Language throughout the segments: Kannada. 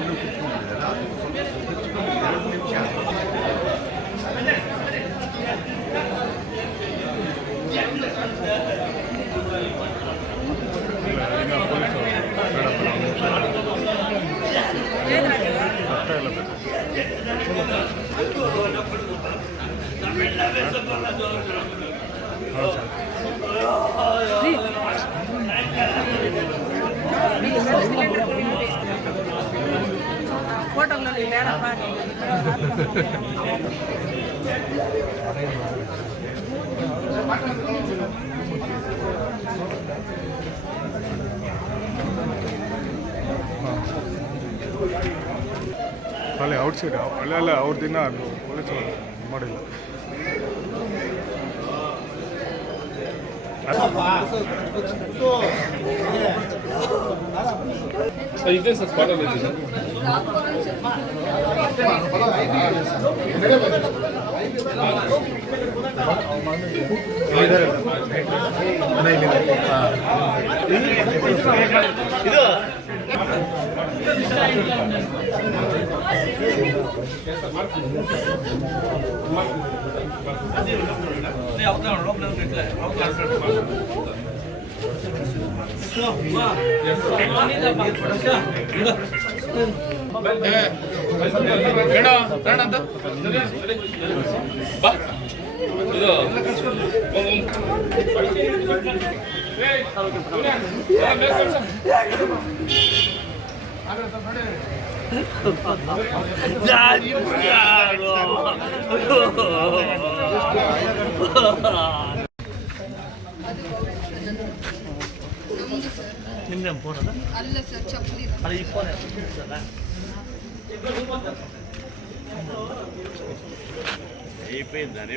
অন্য কিছু தமிழ்ல பேச சொல்ல சொல்லுங்க ಎರಡು ಔಟ್ ಸೈಡ್ ಬೇಡಪ್ಪ ಅಲ್ಲಿ ಔಟ್ಸೈಡ್ ಅಲ್ಲೆಲ್ಲ ಅವ್ರ ದಿನ ಪೊಲೀಸ್ ಮಾಡಿಲ್ಲ. ಇದೆ ಸರ್ ಸ್ಪಾಟಲ್ಲಿ ಇದೆ ಸರ್ ಫೋನ್ ಅದ ಅಂತ? ಬಾ. ಇದು ಅಲ್ಲ ಈ ಫೋನ್ ಸರ್? అయిపోయింది అనే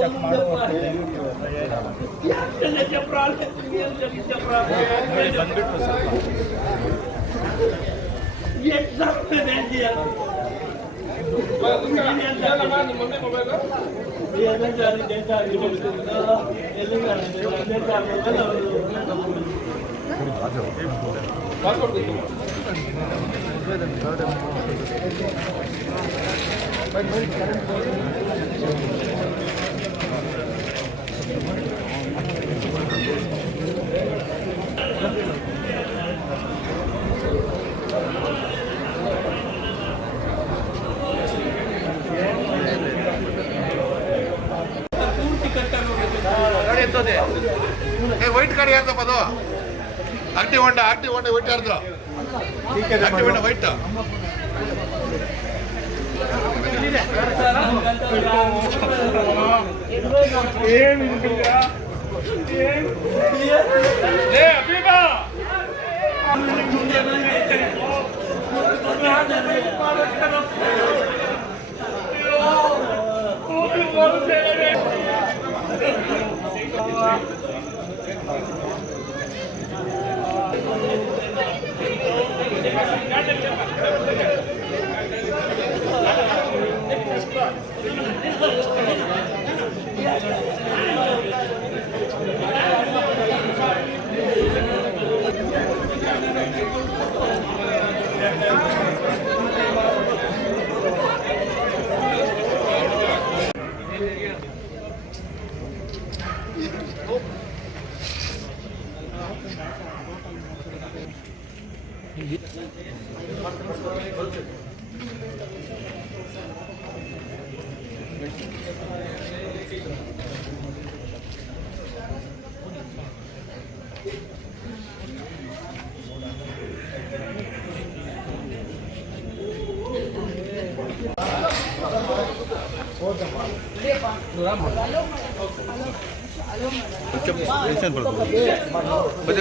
ಚಪ್ಪಲಿ ವೈಟ್ ಗಾಡಿ ಯಾರ್ದಪ್ಪ ಅದು active Honda active Honda white ಯಾರ್ದು ಆಕ್ಟಿವ್ ಹೊಂಡ ವೈಟ್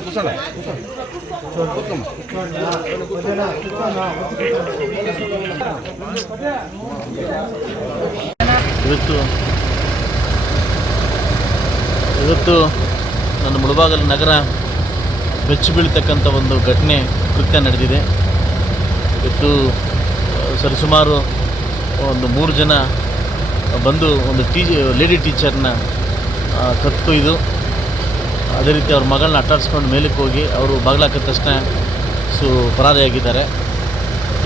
ಕುಸಣ ಇವತ್ತು ಇವತ್ತು ನನ್ನ ಮುಳಬಾಗಲ ನಗರ ಬೆಚ್ಚಿ ಬೀಳ್ತಕ್ಕಂಥ ಒಂದು ಘಟನೆ ಕೃತ್ಯ ನಡೆದಿದೆ. ಇವತ್ತು ಸರಿಸುಮಾರು ಒಂದು ಮೂರು ಜನ ಬಂದು ಒಂದು ಟೀ ಲೇಡಿ ಟೀಚರ್ನ ಕತ್ತೊಯ್ದು ಅದೇ ರೀತಿ ಅವ್ರ ಮಗಳನ್ನ ಅಟ್ಟಾಡಿಸ್ಕೊಂಡು ಮೇಲಕ್ಕೆ ಹೋಗಿ ಅವರು ಬಾಗಿಲಾಕಿದ ತಕ್ಷಣ ಸು ಪರಾರಿಯಾಗಿದ್ದಾರೆ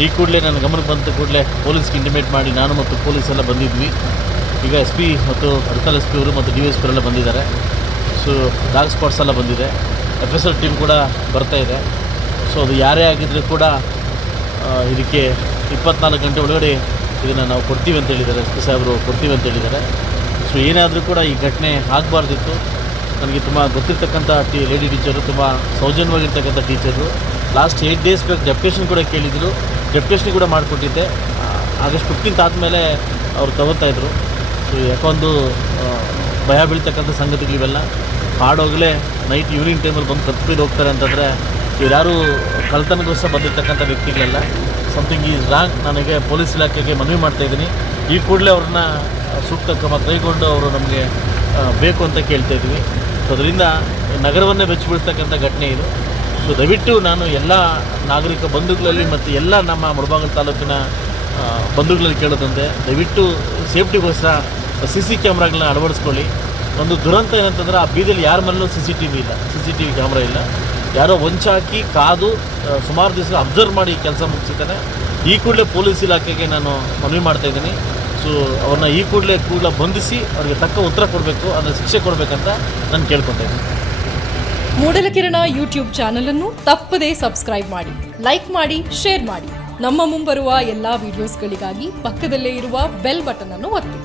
ಈ ಕೂಡಲೇ ನನ್ನ ಗಮನಕ್ಕೆ ಬಂದ ಕೂಡಲೇ ಪೊಲೀಸ್ಗೆ ಇಂಟಿಮೇಟ್ ಮಾಡಿ ನಾನು ಮತ್ತು ಪೊಲೀಸ್ ಎಲ್ಲ ಬಂದಿದ್ವಿ. ಈಗ ಎಸ್ ಪಿ ಮತ್ತು ಅರ್ಕಲ್ ಎಸ್ ಪಿ ಅವರು ಮತ್ತು ಡಿ ಎಸ್ ಪಿ ಎಲ್ಲ ಬಂದಿದ್ದಾರೆ. ಸೊ, ಡಾಗ್ ಸ್ಪಾಟ್ಸ್ ಎಲ್ಲ ಬಂದಿದೆ. ಎಫ್ ಎಸ್ ಎಲ್ ಟೀಮ್ ಕೂಡ ಬರ್ತಾ ಇದೆ. ಸೊ, ಅದು ಯಾರೇ ಆಗಿದ್ದರೂ ಕೂಡ ಇದಕ್ಕೆ ಇಪ್ಪತ್ನಾಲ್ಕು ಗಂಟೆ ಒಳಗಡೆ ಇದನ್ನು ನಾವು ಕೊಡ್ತೀವಿ ಅಂತ ಹೇಳಿದ್ದಾರೆ ಎಸ್ ಪಿ ಸಾಹೇಬರು ಕೊಡ್ತೀವಿ ಅಂತ ಹೇಳಿದ್ದಾರೆ. ಸೊ ಏನಾದರೂ ಕೂಡ ಈ ಘಟನೆ ಆಗಬಾರ್ದಿತ್ತು. ನನಗೆ ತುಂಬ ಗೊತ್ತಿರ್ತಕ್ಕಂಥ ಟಿ ಲೇಡಿ ಟೀಚರು ತುಂಬ ಸೌಜನ್ಯವಾಗಿರ್ತಕ್ಕಂಥ ಟೀಚರು ಲಾಸ್ಟ್ ಏಯ್ಟ್ ಡೇಸ್ ಬೇಕು ಡೆಪ್ಯುಟೇಷನ್ ಕೂಡ ಕೇಳಿದರು. ಡೆಪ್ಯುಟೇಷನ್ ಕೂಡ ಮಾಡಿಕೊಟ್ಟಿದ್ದೆ. ಆಗಸ್ಟ್ ಫಿಫ್ಟೀನ್ತ್ ಆದಮೇಲೆ ಅವ್ರು ತಗೋತಾಯಿದ್ರು ಸೊ ಯಾಕೊಂದು ಭಯ ಬೀಳ್ತಕ್ಕಂಥ ಸಂಗತಿಗಳಿವೆಲ್ಲ, ಹಾಡೋಗಲೇ ನೈಟ್ ಈವ್ನಿಂಗ್ ಟೈಮಲ್ಲಿ ಬಂದು ಕತ್ಬಿದ್ದು ಹೋಗ್ತಾರೆ ಅಂತಂದರೆ, ಇವ್ರು ಯಾರು ಕಳ್ತನಗೋಸ್ಕರ ಬಂದಿರ್ತಕ್ಕಂಥ ವ್ಯಕ್ತಿಗಳೆಲ್ಲ. ಸಮಥಿಂಗ್ ಈಸ್ ರಾಂಗ್ ನನಗೆ ಪೊಲೀಸ್ ಇಲಾಖೆಗೆ ಮನವಿ ಮಾಡ್ತಾ ಇದ್ದೀನಿ. ಈ ಕೂಡಲೇ ಅವ್ರನ್ನ ಸೂಕ್ತ ಕ್ರಮ ಕೈಗೊಂಡು ಅವರು ನಮಗೆ ಬೇಕು ಅಂತ ಕೇಳ್ತಾ ಇದ್ದೀವಿ. ಸೊ ಅದರಿಂದ ನಗರವನ್ನೇ ಬೆಚ್ಚಿಬಿಡ್ತಕ್ಕಂಥ ಘಟನೆ ಇದು. ಸೊ ದಯವಿಟ್ಟು ನಾನು ಎಲ್ಲ ನಾಗರಿಕ ಬಂಧುಗಳಲ್ಲಿ ಮತ್ತು ಎಲ್ಲ ನಮ್ಮ ಮುಳಬಾಗಲ್ ತಾಲೂಕಿನ ಬಂಧುಗಳಲ್ಲಿ ಕೇಳೋದಂತೆ, ದಯವಿಟ್ಟು ಸೇಫ್ಟಿಗೋಸ್ಕರ ಸಿ ಸಿ ಕ್ಯಾಮ್ರಾಗಳನ್ನ ಅಳವಡಿಸ್ಕೊಳ್ಳಿ. ಒಂದು ದುರಂತ ಏನಂತಂದ್ರೆ ಆ ಬೀದಿಯಲ್ಲಿ ಯಾರ ಮನೇಲೂ ಸಿ ಸಿ ಟಿ ವಿ ಇಲ್ಲ. C C T V camera ಇಲ್ಲ. ಯಾರೋ ಹೊಂಚಾಕಿ ಕಾದು ಸುಮಾರು ದಿವಸ ಅಬ್ಸರ್ವ್ ಮಾಡಿ ಕೆಲಸ ಮುಗಿಸಿದ್ದಾನೆ. ಈ ಕೂಡಲೇ ಪೊಲೀಸ್ ಇಲಾಖೆಗೆ ನಾನು ಮನವಿ ಮಾಡ್ತಾ ಇದ್ದೀನಿ. ಸೊ ಅವ್ರನ್ನ ಈ ಕೂಡಲೇ ಕೂಡಲೇ ಬಂಧಿಸಿ ಅವ್ರಿಗೆ ತಕ್ಕ ಉತ್ತರ ಕೊಡಬೇಕು, ಅಂದರೆ ಶಿಕ್ಷೆ ಕೊಡಬೇಕಂತ ನಾನು ಕೇಳ್ಕೊತಾ ಇದ್ದೀನಿ. ಮೂಡಲಕಿರಣ ಯೂಟ್ಯೂಬ್ ಚಾನಲನ್ನು ತಪ್ಪದೇ ಸಬ್ಸ್ಕ್ರೈಬ್ ಮಾಡಿ, ಲೈಕ್ ಮಾಡಿ, ಶೇರ್ ಮಾಡಿ. ನಮ್ಮ ಮುಂಬರುವ ಎಲ್ಲಾ ವಿಡಿಯೋಸ್ಗಳಿಗಾಗಿ ಪಕ್ಕದಲ್ಲೇ ಇರುವ ಬೆಲ್ ಬಟನ್ ಅನ್ನು ಒತ್ತಿ.